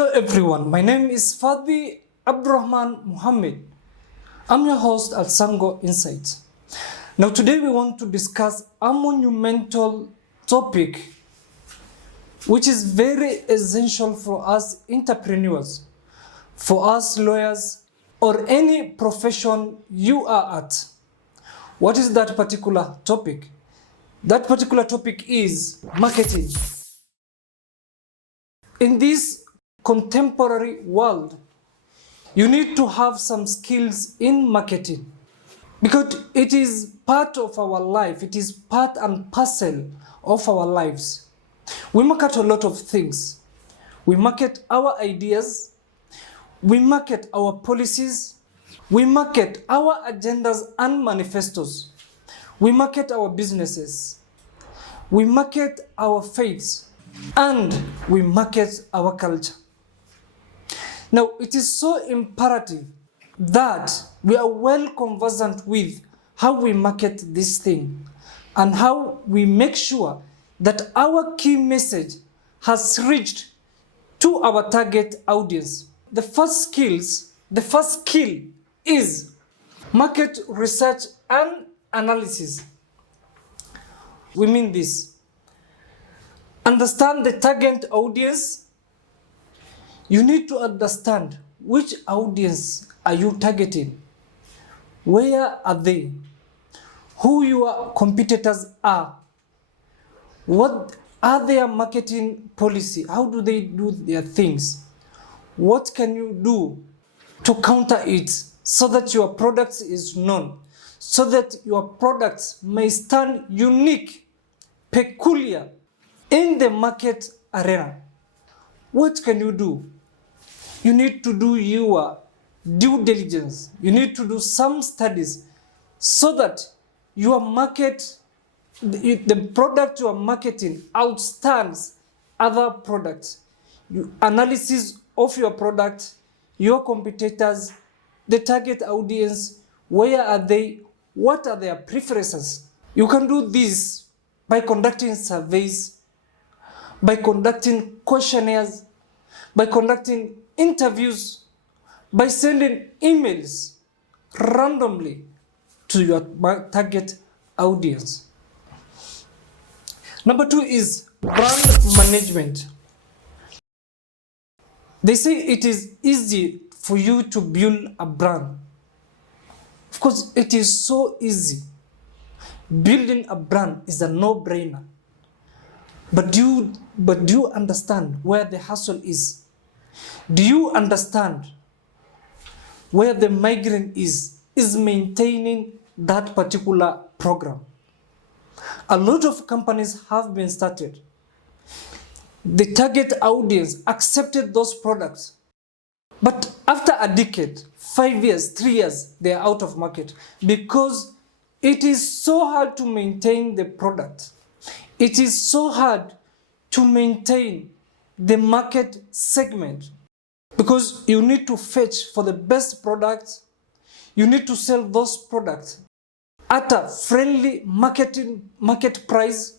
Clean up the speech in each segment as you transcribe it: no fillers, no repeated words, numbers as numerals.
Hello everyone, my name is Fadi Abdurrahman Muhammad. I'm your host at Sango Insights. Now today we want to discuss a monumental topic which is very essential for us entrepreneurs, for us lawyers, or any profession you are at. What is that particular topic? That particular topic is marketing. In this contemporary world, you need to have some skills in marketing because it is part of our life. It is part and parcel of our lives. We market a lot of things. We market our ideas. We market our policies. We market our agendas and manifestos. We market our businesses. We market our faiths. And we market our culture. Now, it is so imperative that we are well conversant with how we market this thing and how we make sure that our key message has reached to our target audience. The first skill is market research and analysis. We mean this. Understand the target audience. You need to understand which audience are you targeting, where are they, who your competitors are, what are their marketing policy, how do they do their things, what can you do to counter it so that your product is known, so that your products may stand unique, peculiar in the market arena. What can you do? You need to do your due diligence. You need to do some studies so that your market, the product you are marketing outstands other products. Analysis of your product, your competitors, the target audience, where are they, what are their preferences. You can do this by conducting surveys, by conducting questionnaires, by conducting interviews, by sending emails randomly to your target audience. Number 2 is brand management. They say it is easy for you to build a brand. Of course, it is so easy. Building a brand is a no-brainer. But do you understand where the hustle is? Do you understand where the migrant is maintaining that particular program? A lot of companies have been started. The target audience accepted those products. But after a decade, 5 years, 3 years, they are out of market because it is so hard to maintain the product. It is so hard to maintain the market segment because you need to fetch for the best products. You need to sell those products at a friendly market price.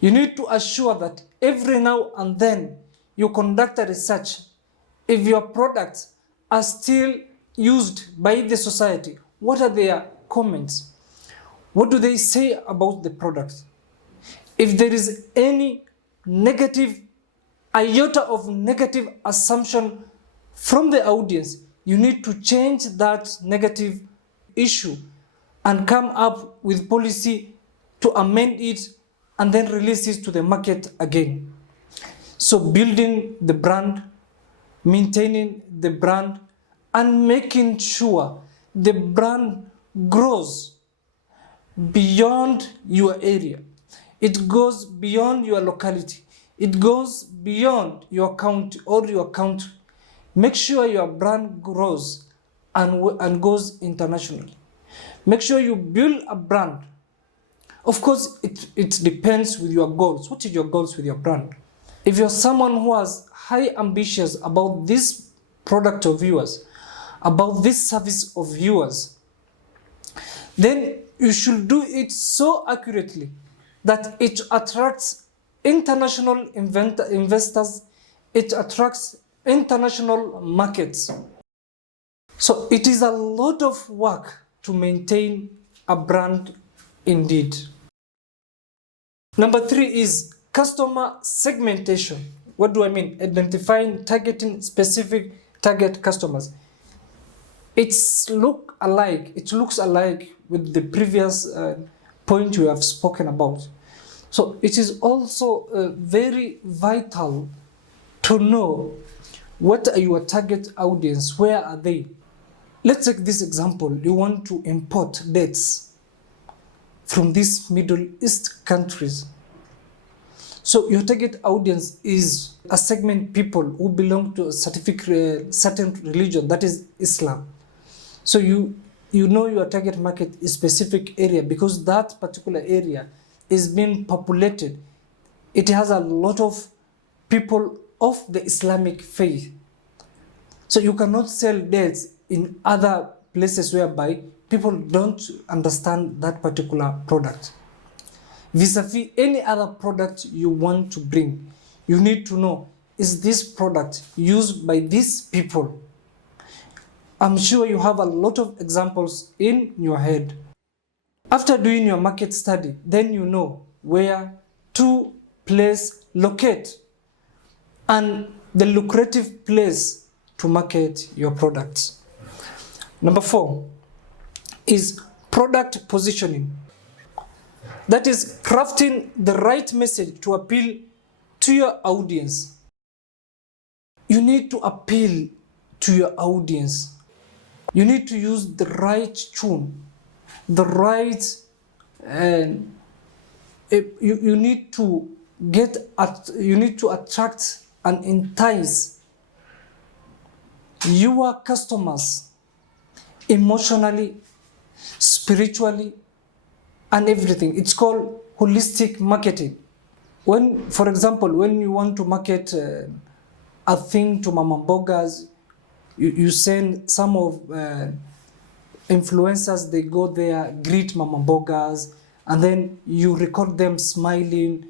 You need to assure that every now and then you conduct a research if your products are still used by the society. What are their comments? What do they say about the product? If there is any negative, iota of negative assumption from the audience, you need to change that negative issue and come up with policy to amend it and then release it to the market again. So building the brand, maintaining the brand, and making sure the brand grows beyond your area. It goes beyond your locality. It goes beyond your county or your country. Make sure your brand grows and goes internationally. Make sure you build a brand. Of course, it depends with your goals. What is your goals with your brand? If you're someone who has high ambitions about this product of yours, about this service of yours, then you should do it so accurately that it attracts international investors, it attracts international markets. So it is a lot of work to maintain a brand indeed. Number 3 is customer segmentation. What do I mean? Identifying, targeting specific target customers. It looks alike with the previous point we have spoken about. So it is also very vital to know what are your target audience, where are they? Let's take this example. You want to import dates from these Middle East countries. So your target audience is a segment people who belong to a certain religion, that is Islam. So you know your target market is specific area because that particular area is being populated. It has a lot of people of the Islamic faith. So you cannot sell dates in other places whereby people don't understand that particular product. Vis-a-vis any other product you want to bring, you need to know, is this product used by these people? I'm sure you have a lot of examples in your head. After doing your market study, then you know where to locate and the lucrative place to market your products. Number 4 is product positioning. That is crafting the right message to appeal to your audience. You need to appeal to your audience. You need to use the right tune, the right, and you need to attract and entice your customers emotionally, spiritually, and everything. It's called holistic marketing. For example, when you want to market a thing to mama mbogas, you send some of influencers, they go there, greet mama mbogas, and then you record them smiling,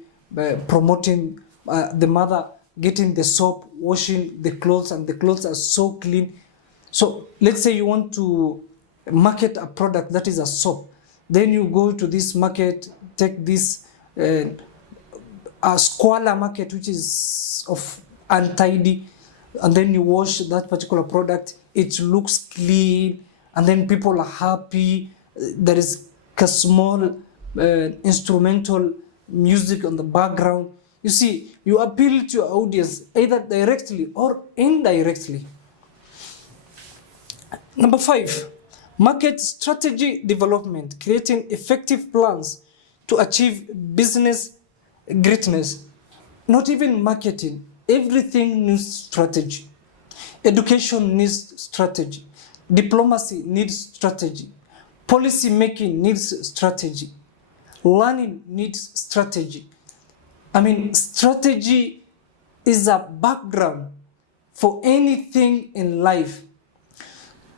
promoting the mother getting the soap, washing the clothes, and the clothes are so clean. So let's say you want to market a product that is a soap. Then you go to this market, take this a squalor market which is of untidy, and then you wash that particular product. It looks clean, and then people are happy. There is a small instrumental music on the background. You see, you appeal to your audience either directly or indirectly. Number 5, market strategy development, creating effective plans to achieve business greatness. Not even marketing, everything needs strategy. Education needs strategy. Diplomacy needs strategy. Policy making needs strategy. Learning needs strategy. Strategy is a background for anything in life.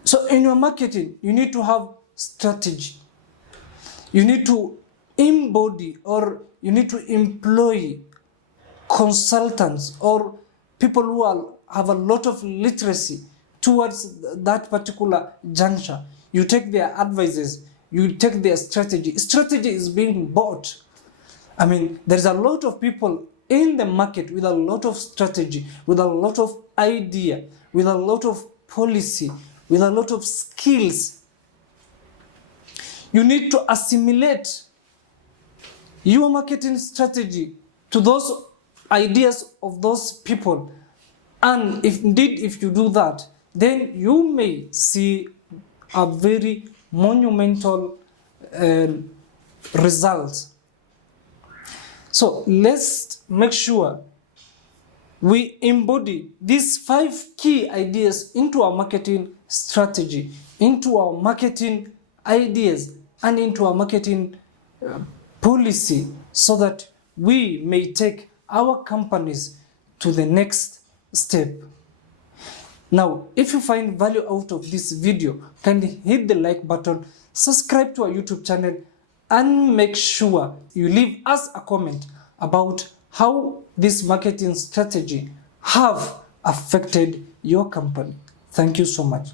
So in your marketing, you need to have strategy. You need to embody, or you need to employ consultants or people who have a lot of literacy towards that particular juncture. You take their advices, you take their strategy. Strategy is being bought. There's a lot of people in the market with a lot of strategy, with a lot of idea, with a lot of policy, with a lot of skills. You need to assimilate your marketing strategy to those ideas of those people. And if you do that, then you may see a very monumental result. So let's make sure we embody these 5 key ideas into our marketing strategy, into our marketing ideas, and into our marketing policy, so that we may take our companies to the next step. Now, if you find value out of this video, kindly hit the like button, subscribe to our YouTube channel, and make sure you leave us a comment about how this marketing strategy have affected your company. Thank you so much.